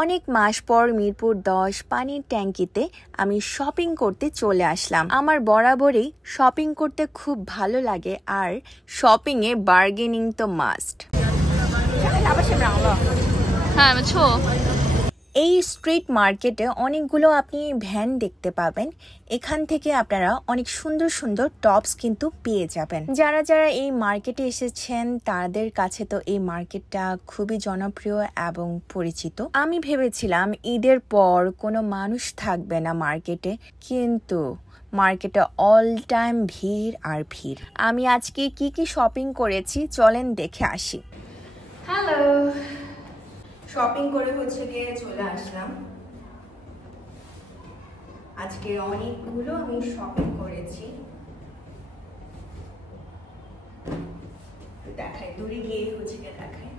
অনেক মাস পর মিরপুর 10 পানির ট্যাঙ্কিতে আমি শপিং করতে চলে আসলাম। আমার বরাবরই শপিং করতে খুব ভালো লাগে, আর শপিংয়ে বার্গেনিং তো মাস্ট। হ্যাঁ, 没错。 এই স্ট্রিট মার্কেটে অনেকগুলো আপনি ভ্যান দেখতে পাবেন। এখান থেকে আপনারা অনেক সুন্দর সুন্দর টপস কিন্তু পেয়ে যাবেন। যারা যারা এই মার্কেটে এসেছেন তাদের কাছে তো এই মার্কেটটা খুবই জনপ্রিয় এবং পরিচিত। আমি ভেবেছিলাম ঈদের পর কোনো মানুষ থাকবে না মার্কেটে, কিন্তু মার্কেটে অল টাইম ভিড় আর ভিড়। আমি আজকে কি কি শপিং করেছি চলেন দেখে আসি। হ্যালো, শপিং করে গিয়ে চলে আসলাম। আজকে অনেকগুলো আমি শপিং করেছি, দেখাই দূরে গিয়ে দেখাই।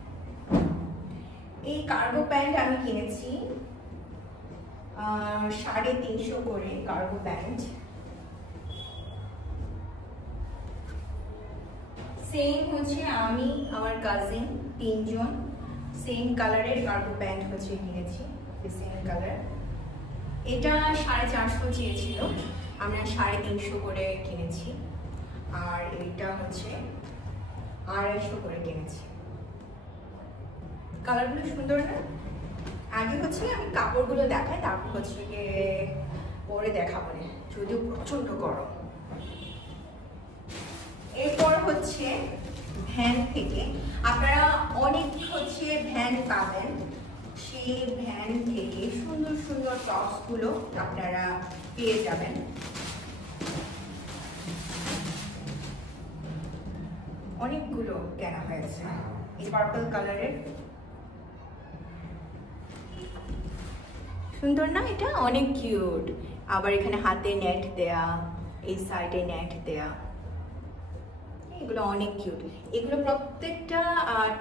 এই কার্গো প্যান্ট আমি কিনেছি 350 করে কার্গো প্যান্ট। সেম আমি আমার কাজিন 3 জন সেম কালারের কার্গো প্যান্ট কিনেছি, সেম কালার। এটা 450 চেয়েছিল, আমরা 350 করে কিনেছি। আর এটা 250 করে কিনেছি। কালারগুলো সুন্দর না? আগে আমি কাপড়গুলো দেখাই, তারপর পরে দেখাবো না, যদিও প্রচন্ড গরম। এরপর ভ্যান থেকে আপনারা অনেক ভ্যান পাবেন, সেই ভ্যান থেকে সুন্দর সুন্দর টপস গুলো আপনারা পেয়ে যাবেন। অনেকগুলো কেনা হয়েছে। এই পার্পল কালারের সুন্দর না? এটা অনেক কিউট। আবার এখানে হাতে নেট দেয়া, এই সাইডে নেট দেয়া, এগুলো অনেক কিউট। এগুলো প্রত্যেকটা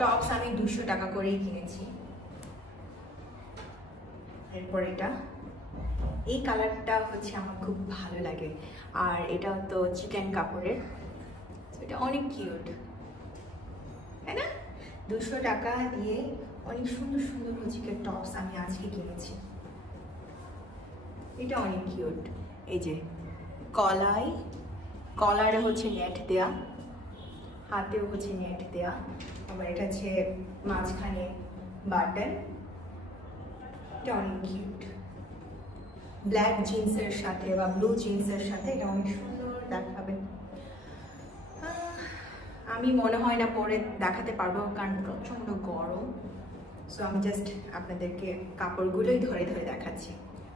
টপস আমি 200 টাকা করেই কিনেছি। এরপর এটা, এই কালারটা আমার খুব ভালো লাগে, আর এটা তো চিকেন কাপড়ের, এটা অনেক কিউট, তাই না? 200 টাকা দিয়ে অনেক সুন্দর সুন্দর টপস আমি আজকে কিনেছি। এটা অনেক কিউট। এই যে কলারে নেট দেয়া, হাতেও নেট দেয়া, আবার এটা মাঝখানে বাটন। এটা অনেক কিউট। ব্ল্যাক জিন্সের সাথে বা ব্লু জিন্সের সাথে এটা অনেক সুন্দর দেখাবে। আমি মনে হয় না পরে দেখাতে পারবো, কারণ প্রচন্ড গরম। সো আমি জাস্ট আপনাদেরকে কাপড়গুলোই ধরে ধরে দেখাচ্ছি।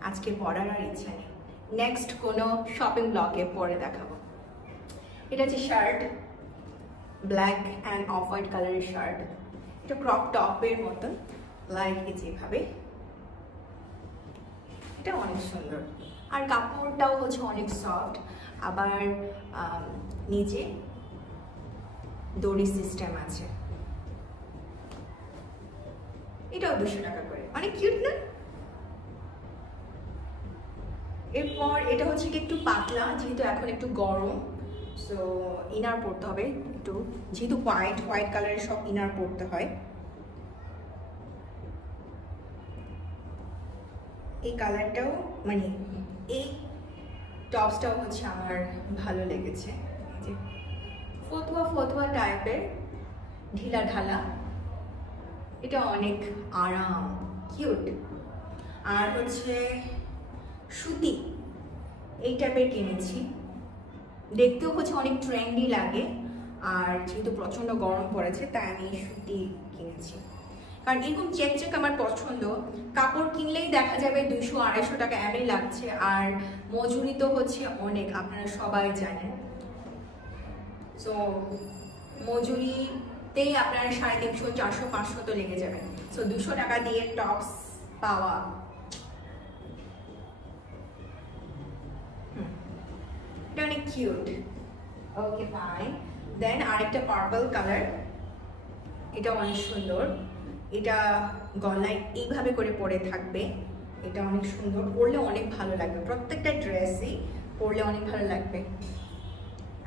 আজকে পরার আর ইচ্ছা নেই, নেক্সট কোনো শপিং ব্লগে পরে দেখাবো। এটা shirt, black and off white কালারের শার্ট। এটা ক্রপ টপের মতন, লাইক যেভাবে। এটা অনেক সুন্দর, আর কাপড়টাও অনেক সফট। আবার নিচে দড়ি সিস্টেম আছে। এটাও 200 টাকা করে, অনেক কিউট না? এরপর এটা একটু পাতলা, যেহেতু এখন একটু গরম, সো ইনার পরতে হবে একটু, যেহেতু হোয়াইট কালারের সব ইনার পরতে হয়। এই কালারটাও এই টপসটাও আমার ভালো লেগেছে। যে ফতুয়া টাইপের, ঢিলা ঢালা, এটা অনেক আরাম, কিউট। আর সুতি এই টাইপের কিনেছি, দেখতেও অনেক ট্রেন্ডি লাগে। আর যেহেতু প্রচন্ড গরম পড়েছে, তাই আমি সুতি কিনেছি, কারণ এরকম চেক আমার পছন্দ। কাপড় কিনলেই দেখা যাবে 200-250 টাকা এমনি লাগছে, আর মজুরি তো অনেক, আপনারা সবাই জানেন। সো মজুরিতেই আপনারা 350, 400, 500 তো লেগে যাবে। সো 200 টাকা দিয়ে টপস পাওয়া, এটা অনেক কিউট। Okay fine. দেন আরেকটা পার্পল কালার, এটা অনেক সুন্দর। এটা গলায় এইভাবে করে পরে থাকবে, এটা অনেক সুন্দর, পরলে অনেক ভালো লাগবে। প্রত্যেকটা ড্রেসই পরলে অনেক ভালো লাগবে।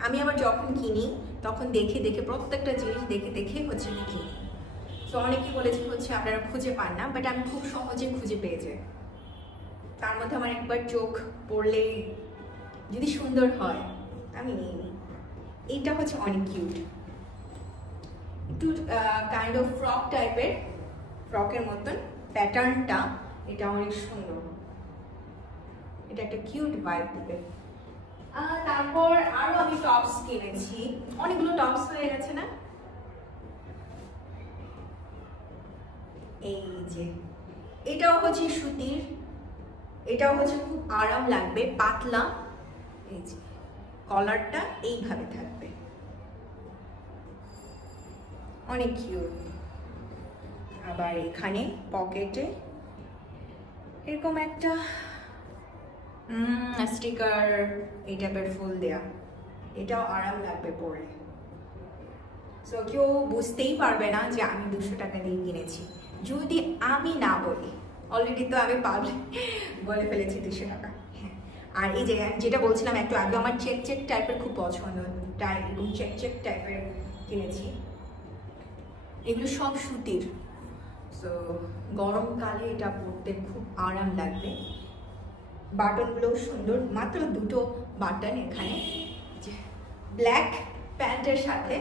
আমি আবার যখন কিনি তখন দেখে প্রত্যেকটা জিনিস দেখে কিনি। সো অনেকেই বলেছে হচ্ছে আপনারা খুঁজে পান না, বাট আমি খুব সহজে খুঁজে পেয়ে যাই। তার মধ্যে আমার একবার চোখ পড়লেই যদি সুন্দর হয় আমি নিয়ে নিই। এইটা হচ্ছে অনেক কিউট, একটু কাইন্ড অফ ফ্রক টাইপের, ফ্রকের মতন প্যাটার্নটা, এটা অনেক সুন্দর, এটা একটা কিউট ভাইব দিবে। তারপর আরো আমি টপস কিনেছি, অনেকগুলো টপস হয়ে গেছে না। এই যে এটাও হচ্ছে সুতির, এটাও হচ্ছে খুব আরাম লাগবে, পাতলা। এই যে কলারটা এইভাবে থাকবে, অনেক কিউট। আবার এখানে পকেটে এরকম একটা স্টিকার এই টাইপের ফুল দেয়া, এটাও আরাম লাগবে পরে। সো কেউ বুঝতেই পারবে না যে আমি 200 টাকা দিয়ে কিনেছি, যদি আমি না বলি। অলরেডি তো আমি বলে ফেলেছি 200 টাকা। হ্যাঁ, আর এই যে যেটা বলছিলাম একটু আগে, আমার চেক চেক টাইপের খুব পছন্দ, তাই এরকম চেক চেক টাইপের কিনেছি। এগুলো সব সুতির, সো গরমকালে এটা পরতে খুব আরাম লাগবে। বাটনগুলোও সুন্দর, মাত্র 2টো বাটন এখানে, ব্ল্যাক প্যান্টের সাথে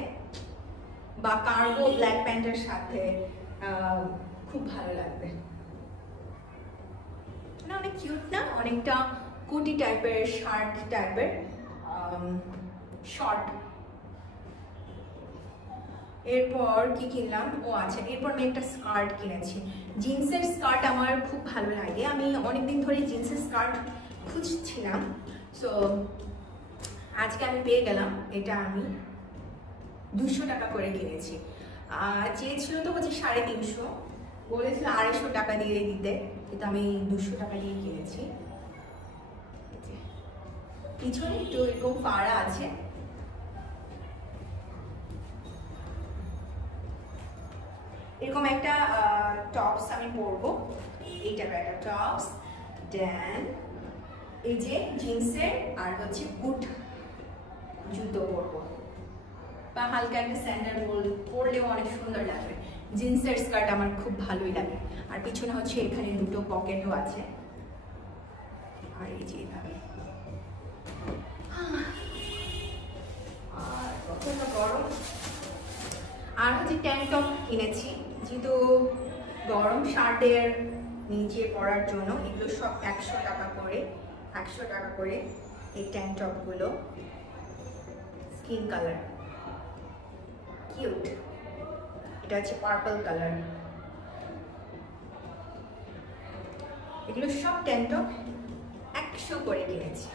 বা কার্গো ব্ল্যাক প্যান্টের সাথে খুব ভালো লাগবে না? অনেক কিউট না? অনেকটা কুটি টাইপের, শার্ট টাইপের, শর্ট। এরপর কি কিনলাম, ও আচ্ছা, এরপর আমি একটা স্কার্ট কিনেছি, জিন্সের স্কার্ট আমার খুব ভালো লাগে। আমি অনেকদিন ধরে জিন্সের স্কার্ট খুঁজছিলাম, সো আজকে আমি পেয়ে গেলাম। এটা আমি 200 টাকা করে কিনেছি। চেয়েছিল তো হচ্ছে 350, বলেছিল 250 টাকা দিয়ে দিতে, কিন্তু আমি 200 টাকা দিয়ে কিনেছি। পিছনে একটু এরকম পাড়া আছে, এরকম একটা টপস আমি পরবো, এইটা একটা টপস, দেন এই যে জিন্সের আর হচ্ছে বুট জুতো পরবো, বা হালকা একটা স্যান্ডেল পরলেও অনেক সুন্দর লাগবে। জিন্সের স্কার্ট আমার খুব ভালোই লাগে। আর পিছনে হচ্ছে এখানে 2টো পকেটও আছে, আর এই যে এইভাবে। আর কতটা গরম। আর হচ্ছে ট্যাঙ্ক টপ কিনেছি, যেহেতু গরম, শার্টের নিচে পরার জন্য। এগুলো সব 100 টাকা করে, 100 টাকা করে এই ট্যাঙ্ক টপগুলো, স্কিন কালার, কিউট। এটা হচ্ছে পার্পল কালার। এগুলো সব ট্যাঙ্ক টপ 100 করে কিনেছি।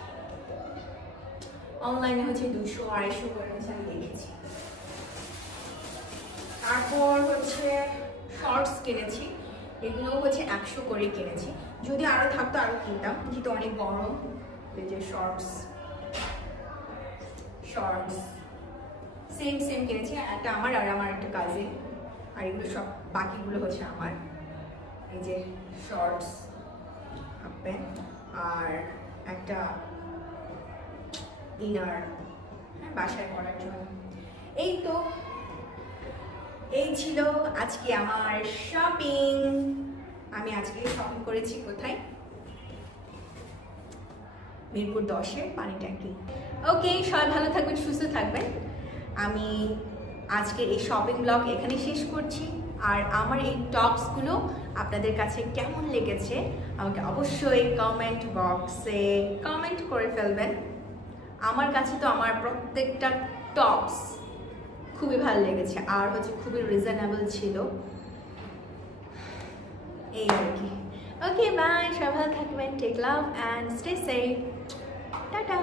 অনলাইনে হচ্ছে 200, 250 করে আমি দেখেছি। তারপর হচ্ছে শর্টস কিনেছি, এগুলো হচ্ছে 100 করে কিনেছি। যদি আরো থাকতো আরো কিনতাম, যেহেতু অনেক গরম। এই যে শর্টস সেম সেম কিনেছি, একটা আমার আর আমার একটা কাজিন, আর এগুলো সব বাকিগুলো হচ্ছে আমার। এই যে শর্টস, হাফ প্যান্ট, আর একটা ইনার, বাসায় পরার জন্য। এই তো, এই ছিল আজকে আমার শপিং। আমি আজকে শপিং করেছি কোথায়? মিরপুর 10-এর পানি ট্যাঙ্কি। ওকে, সবাই ভালো থাকবেন, সুস্থ থাকবেন। আমি আজকের এই শপিং ব্লগ এখানে শেষ করছি। আর আমার এই টপসগুলো আপনাদের কাছে কেমন লেগেছে আমাকে অবশ্যই কমেন্ট বক্সে কমেন্ট করে ফেলবেন। আমার কাছে তো আমার প্রত্যেকটা টপস খুবই ভালো লেগেছে, আর হচ্ছে খুবই রিজনেবল ছিল, এই আর কি। ওকে, বাই, সবাই ভালো থাকবেন, take love and stay safe, tata.